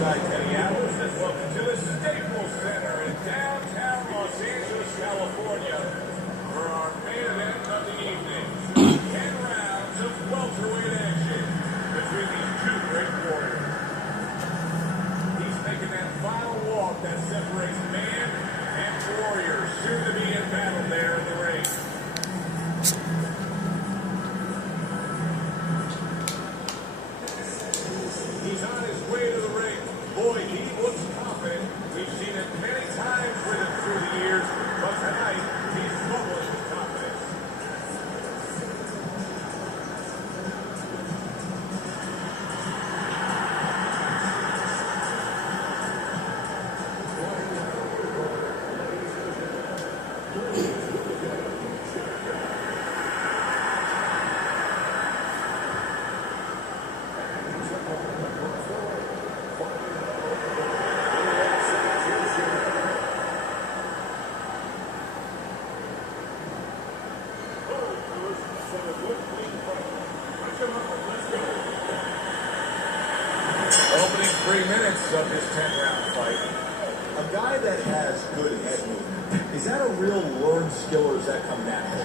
alongside Teddy Atlas, and welcome to the Staples Center in downtown Los Angeles, California, for our main event of the evening. 10 rounds of welterweight action between these two great warriors. He's making that final walk that separates man and warrior, soon to be in battle there in the ring. He's on his way to the ring. Boy, he looks confident. We've seen it many times with him through the years, but tonight, he's bubbling with confidence. Opening 3 minutes of this 10-round fight. A guy that has good head movement, is that a real learned skill or does that come natural?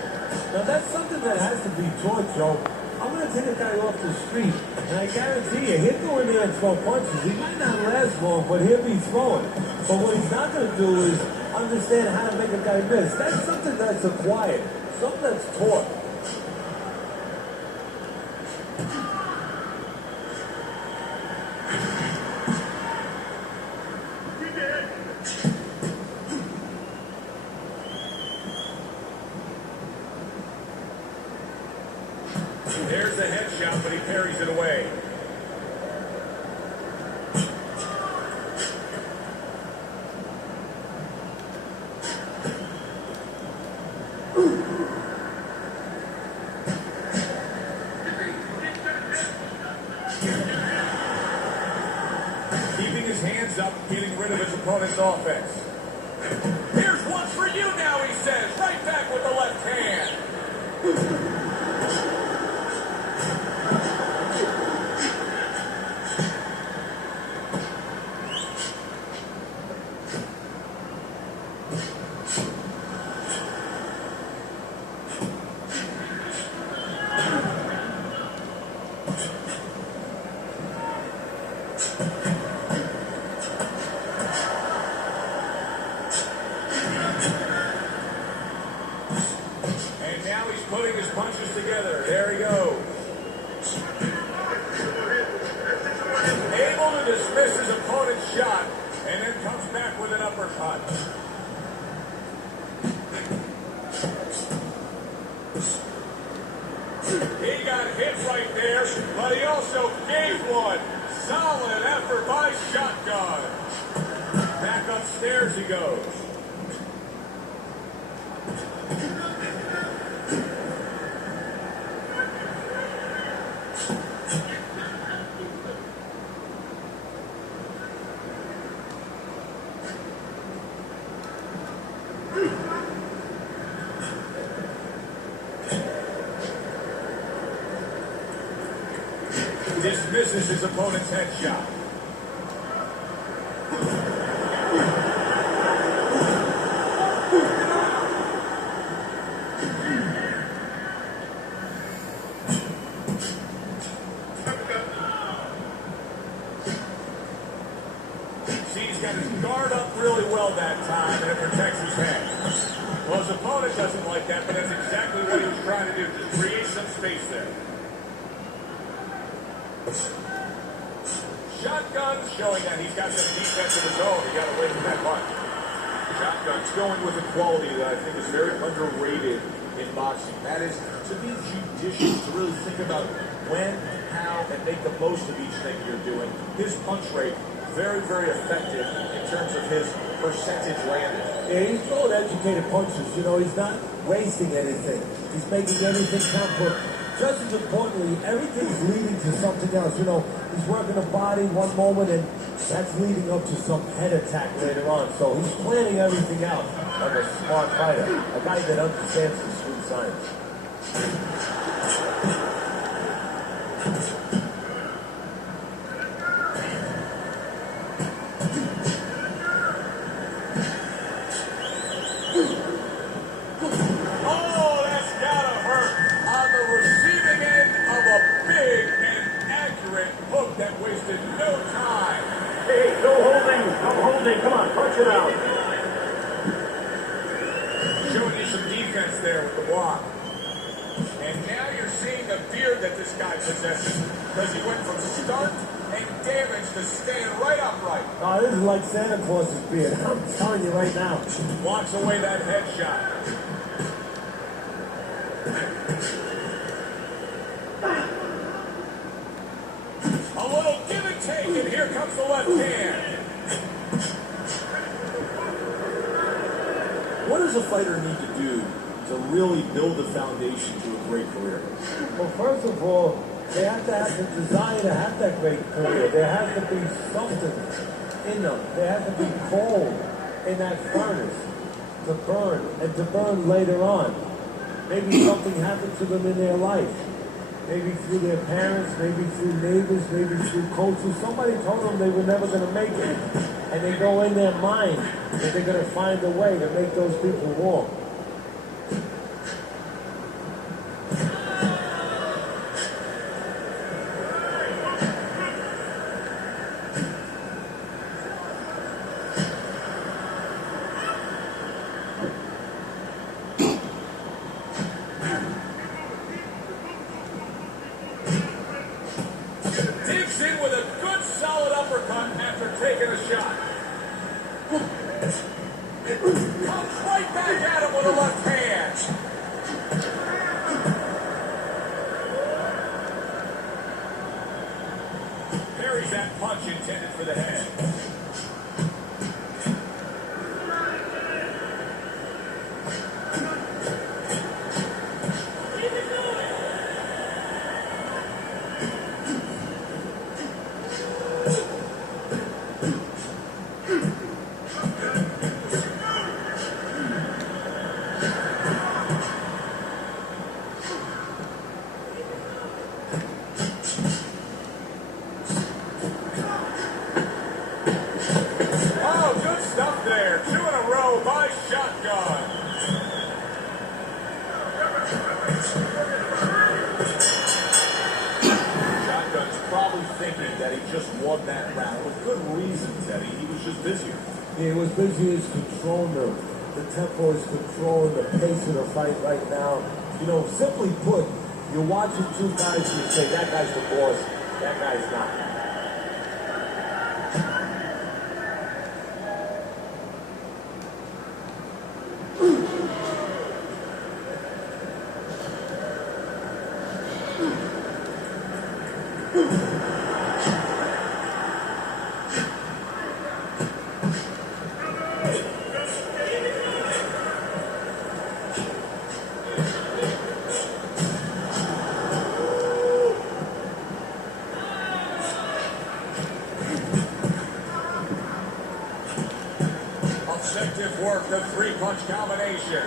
Now that's something that has to be taught, Joe. I'm going to take a guy off the street, and I guarantee you, he'll go in there and throw punches. He might not last long, but he'll be throwing. But what he's not going to do is understand how to make a guy miss. That's something that's acquired, something that's taught. There's the headshot, but he parries it away. Keeping his hands up, getting rid of his opponent's offense. Here's one for you now, he says. Right back with the left hand. And now he's putting his punches together. There he goes. Able to dismiss his opponent's shot, and then comes back with an uppercut. He got hit right there, but he also gave one. Solid effort by Shotgun. Back upstairs he goes. Dismisses his opponent's headshot. See, he's got his guard up really well that time, and it protects his head. Well, his opponent doesn't like that, but that's exactly what he was trying to do, to create some space there. Shotgun showing that he's got some defense of his own. He got away from that punch. Shotgun's going with a quality that I think is very underrated in boxing. That is to be judicious, to really think about when, how, and make the most of each thing you're doing. His punch rate, very, very effective in terms of his percentage landed. Yeah, he's throwing educated punches. You know, he's not wasting anything. He's making everything count, but just as importantly, everything's leading to something else. You know, he's working the body one moment, and that's leading up to some head attack later on. So he's planning everything out like a smart fighter, a guy that understands the swing science. wasted no time. Hey, no holding, no holding. Come on, punch it out. Showing you some defense there with the block. And now you're seeing the beard that this guy possesses, because he went from stunt and damage to staying right upright. Oh, this is like Santa Claus's beard. I'm telling you right now. Walks away that headshot. A little give and take, and here comes the left hand. What does a fighter need to do to really build a foundation to a great career? Well, first of all, they have to have the desire to have that great career. There has to be something in them. They have to be coal in that furnace to burn, and to burn later on. Maybe something happened to them in their life. Maybe through their parents, maybe through neighbors, maybe through coaches. Somebody told them they were never going to make it. And they go in their mind that they're going to find a way to make those people walk. Digs in with a good solid uppercut after taking a shot. Comes right back at him with a left hand. Parries that punch intended for the head. Oh, good stuff there. 2 in a row by shotgun. Shotgun's probably thinking that he just won that round. With good reason, Teddy. He was just busier. He was busy as controlling the tempo, is controlling the pace of the fight right now. You know, simply put, you're watching two guys and you say, that guy's the boss, that guy's not. Effective work, the 3-punch combination.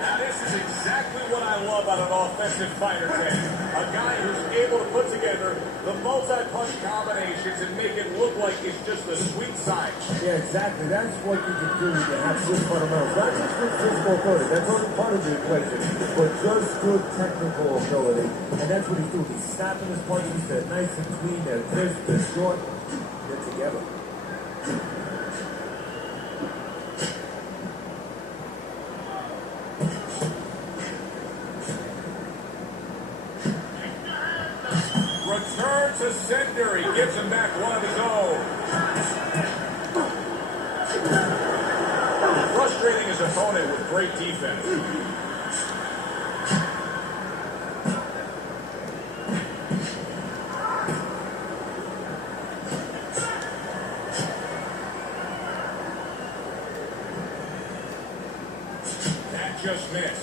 Now this is exactly what I love about an offensive fighter, Ted. A guy who's able to put together the multi-punch combinations and make it look like it's just a sweet science. Yeah, exactly. That's what you can do when you have good fundamentals. Not just good physical ability. That's only part of the equation. But just good technical ability. And that's what he's doing. He's snapping his punches. They're nice and clean. They're crisp. They're short. They're together. Return to sender. He gives him back one of his own. Frustrating his opponent with great defense. That just missed.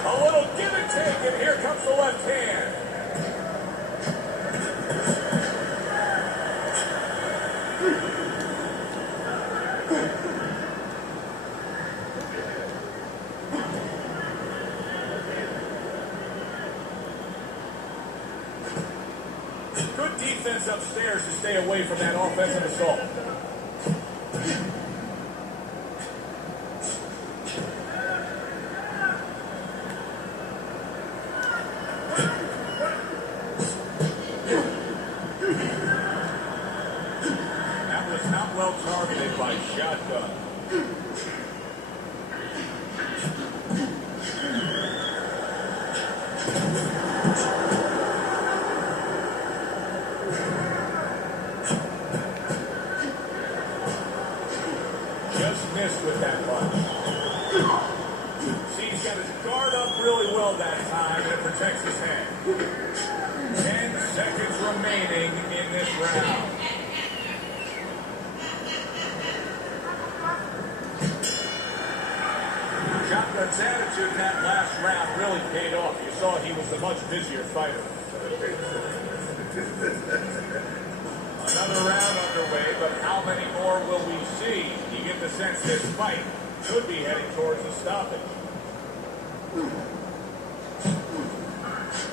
A little give and take, and here comes the left hand. Good defense upstairs to stay away from that offensive assault. well that time, and it protects his head. 10 seconds remaining in this round. Shotgun's attitude in that last round really paid off. You saw he was a much busier fighter. Another round underway, but how many more will we see? You get the sense this fight could be heading towards a stoppage.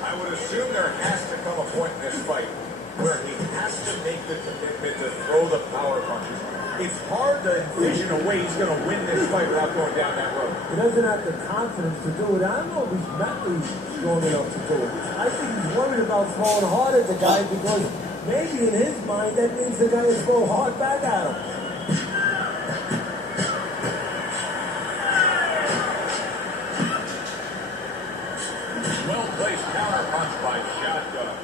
I would assume there has to come a point in this fight where he has to make the commitment to throw the power punches. It's hard to envision a way he's going to win this fight without going down that road. He doesn't have the confidence to do it. I don't know if he's mentally strong enough to do it. I think he's worried about throwing hard at the guy because maybe in his mind that means the guy will throw hard back at him. Well-placed counter punch by Shotgun.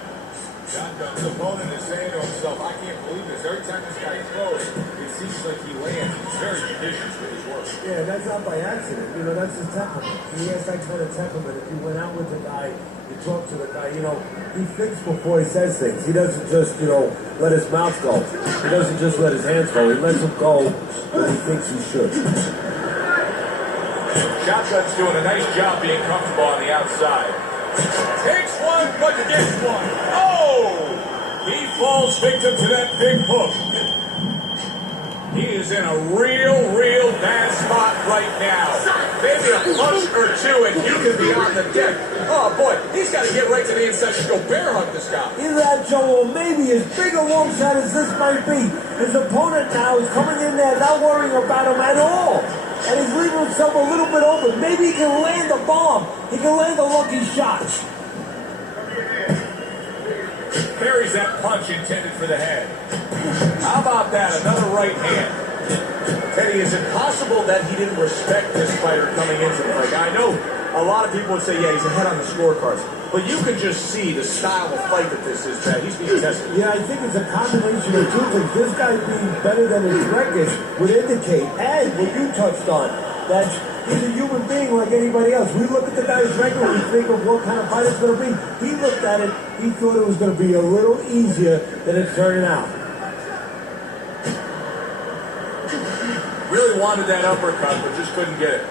Shotgun's opponent is saying to himself, I can't believe this. Every time this guy throws, it seems like he lands. He's very judicious with his work. Yeah, that's not by accident. You know, that's his temperament. He has that kind of temperament. If you went out with the guy, you talk to the guy, you know, he thinks before he says things. He doesn't just, you know, let his mouth go. He doesn't just let his hands go. He lets them go when he thinks he should. Shotgun's doing a nice job being comfortable on the outside. Takes one, but gets one. Oh! He falls victim to that big hook. He is in a real bad spot right now. Maybe a punch or two and you can be on the deck. Oh boy, he's got to get right to the inside and go bear hug this guy. Either that, Joe, or maybe as big a long shot as this might be, his opponent now is coming in there not worrying about him at all. And he's leaving himself a little bit open. Maybe he can land a bomb. He can land a lucky shot. Carries that punch intended for the head. How about that? Another right hand. Teddy, is it possible that he didn't respect this fighter coming into the fight? I know a lot of people would say, yeah, he's ahead on the scorecards. But you can just see the style of fight that this is, Pat. He's being tested. Yeah, I think it's a combination of two things. This guy being better than his record would indicate, and what you touched on, that he's a human being like anybody else. We look at the guy's record, we think of what kind of fight it's going to be. He looked at it, he thought it was going to be a little easier than it's turning out. Really wanted that uppercut, but just couldn't get it.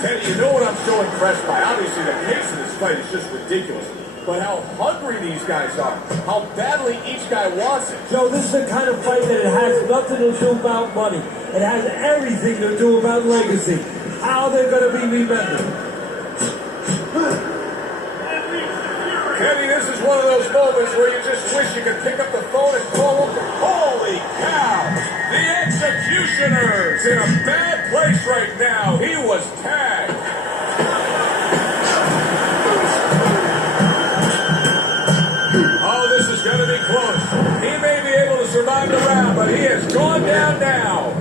Teddy, you know what I'm so impressed by? Obviously, the pace of this fight is just ridiculous. But how hungry these guys are. How badly each guy wants it. Joe, this is the kind of fight that it has nothing to do about money. It has everything to do about legacy. How they're going to be remembered. Teddy, this is one of those moments where you just wish you could pick up the phone and call them. Holy cow! The Executioner's in a bad place right now. He was tagged. Oh, this is going to be close. He may be able to survive the round, but he has gone down now.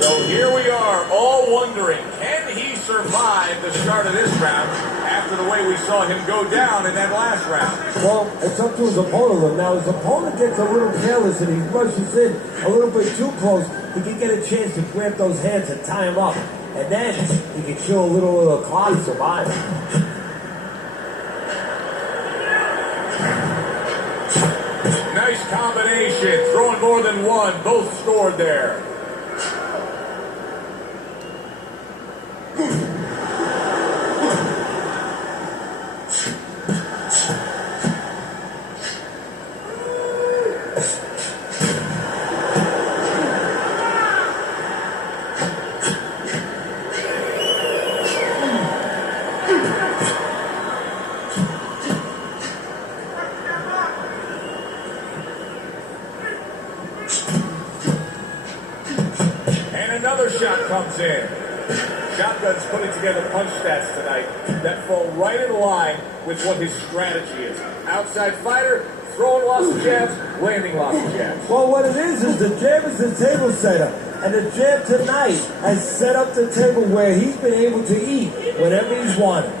So here we are, all wondering, can he survive the start of this round after the way we saw him go down in that last round? Well, it's up to his opponent. Now, his opponent gets a little careless and he rushes in a little bit too close. He can get a chance to grab those hands and tie him up. And then he can show a little clock survival. Nice combination, throwing more than one, both scored there. shot comes in. Shotgun's putting together punch stats tonight that fall right in line with what his strategy is. Outside fighter, throwing lots of jabs, landing lots of jabs. Well, what it is the jab is the table setter. And the jab tonight has set up the table where he's been able to eat whatever he's wanted.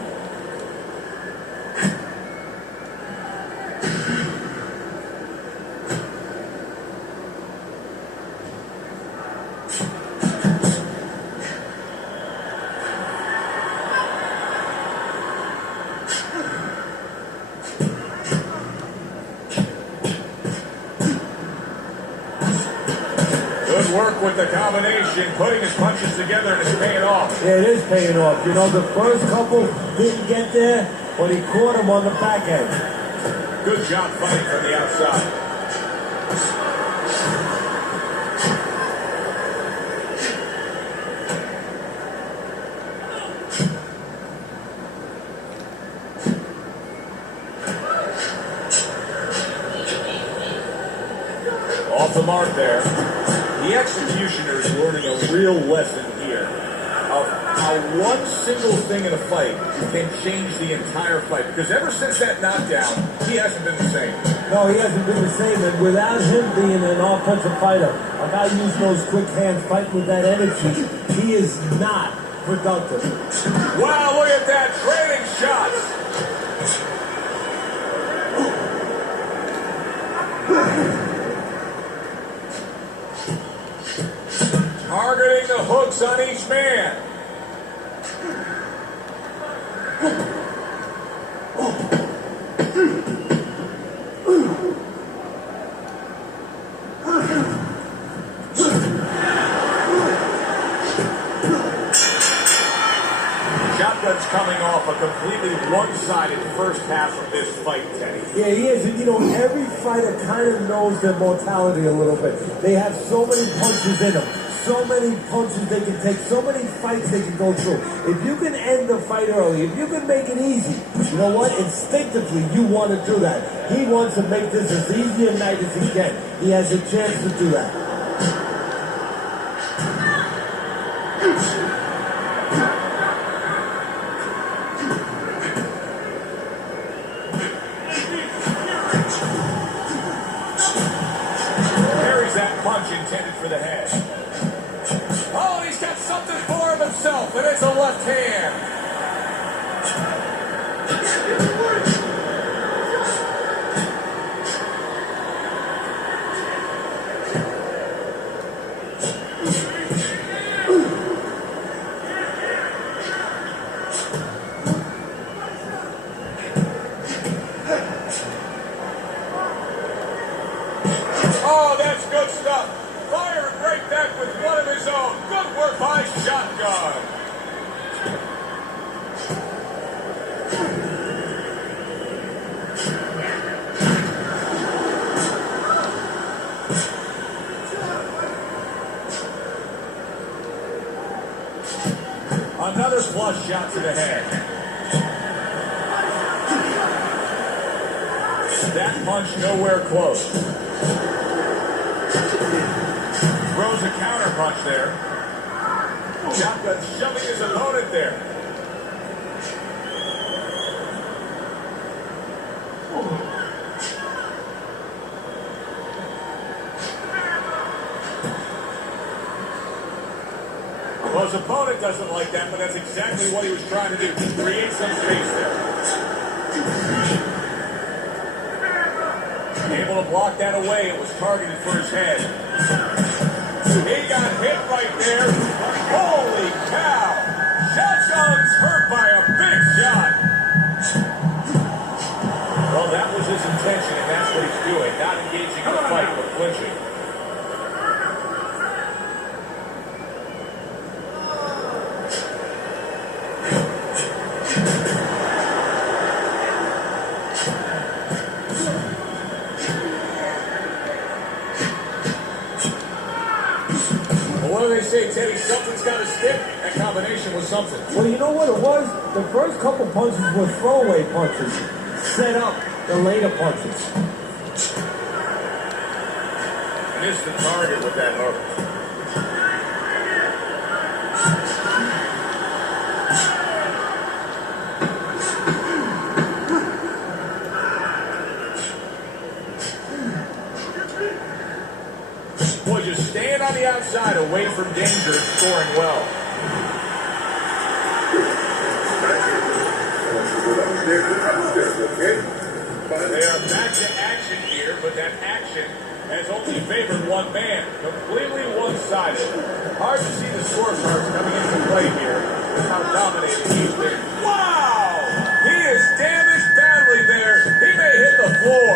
Good work with the combination, putting his punches together, and it's paying off. Yeah, it is paying off. You know, the first couple didn't get there, but he caught him on the back end. Good job fighting from the outside. Off the mark there. The executioner is learning a real lesson here of how one single thing in a fight can change the entire fight. Because ever since that knockdown, he hasn't been the same. No, he hasn't been the same. And without him being an offensive fighter, a guy using those quick hands, fighting with that energy, he is not productive. Wow, look at that. Trading shots. Targeting the hooks on each man. Shotgun's coming off a completely one-sided first half of this fight, Teddy. Yeah, he is. And, you know, every fighter kind of knows their mortality a little bit. They have so many punches in them. So many punches they can take, so many fights they can go through. If you can end the fight early, if you can make it easy, you know what? Instinctively, you want to do that. He wants to make this as easy a night as he can. He has a chance to do that. Carries that punch intended for the head. Oh, he's got something for himself, and it's a left hand. Oh, that's good stuff. Firing right back with one of his own. Good work by Shotgun. Another flush shot to the head. That punch nowhere close. Throws a counter punch there. Shotgun shoving his opponent there. Well, his opponent doesn't like that, but that's exactly what he was trying to do. Create some space there. Able to block that away. It was targeted for his head. He got hit right there. Holy cow! Shotgun's hurt by a big shot. Well, that was his intention, and that's what he's doing. Not engaging in the fight, but flinching. What do they say, Teddy? Something's got to stick. That combination was something. Well, you know what it was? The first couple punches were throwaway punches. Set up the later punches. Missed the target with that hook. side, away from danger, scoring well. They are back to action here, but that action has only favored one man. Completely one-sided. Hard to see the scorecards coming into play here with how dominating he's been. Wow! He is damaged badly there. He may hit the floor.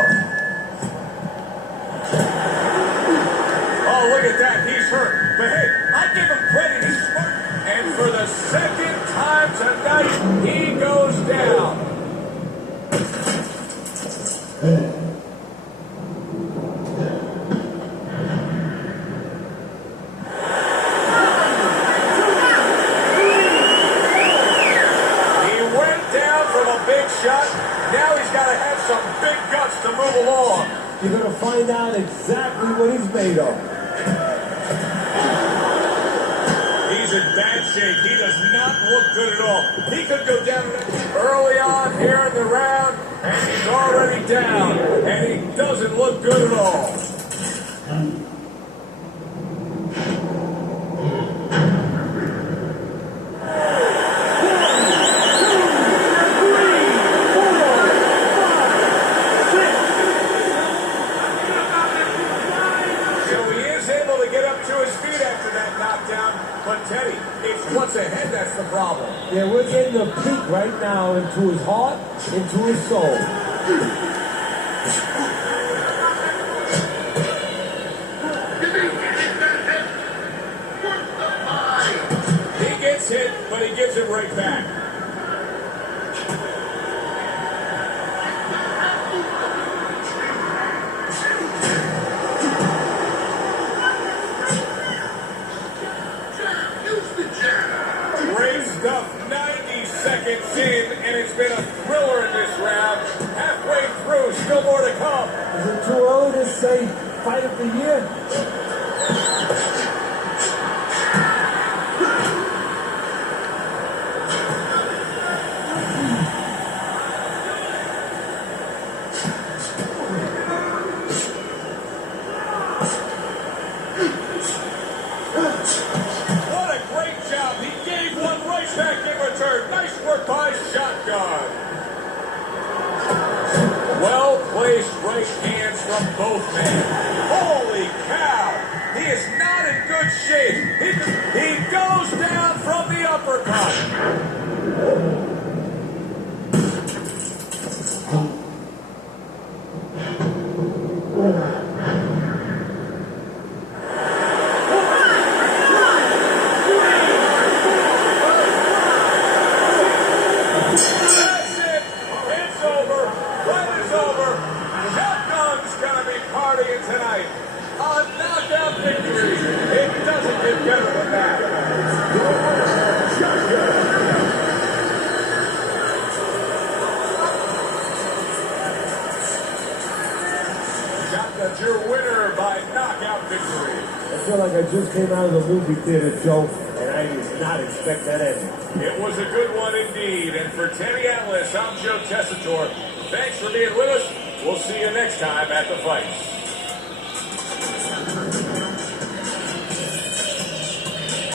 Oh, look at that. He's hurt. But hey, I give him credit. He's smart. And for the second time tonight, he goes down. Now he's got to have some big guts to move along. You're going to find out exactly what he's made of. He's in bad shape. He does not look good at all. He could go down early on here in the round, and he's already down. And he doesn't look good at all. But Teddy, it's what's ahead that's the problem. Yeah, we're getting the peak right now into his heart, into his soul. He gets hit, but he gives it right back. Stuff 90 seconds in, and it's been a thriller in this round. Halfway through, still more to come. Is it too early to say fight of the year? Nice work by Shotgun. Well-placed right hands from both men. Holy cow! He is not in good shape. He goes down from the uppercut. Tonight, a knockout victory. It doesn't get better than that. Shotgun's your winner by knockout victory. I feel like I just came out of the movie theater, Joe, and I did not expect that ending. It was a good one indeed. And for Teddy Atlas, I'm Joe Tessitore. Thanks for being with us. We'll see you next time at the fights.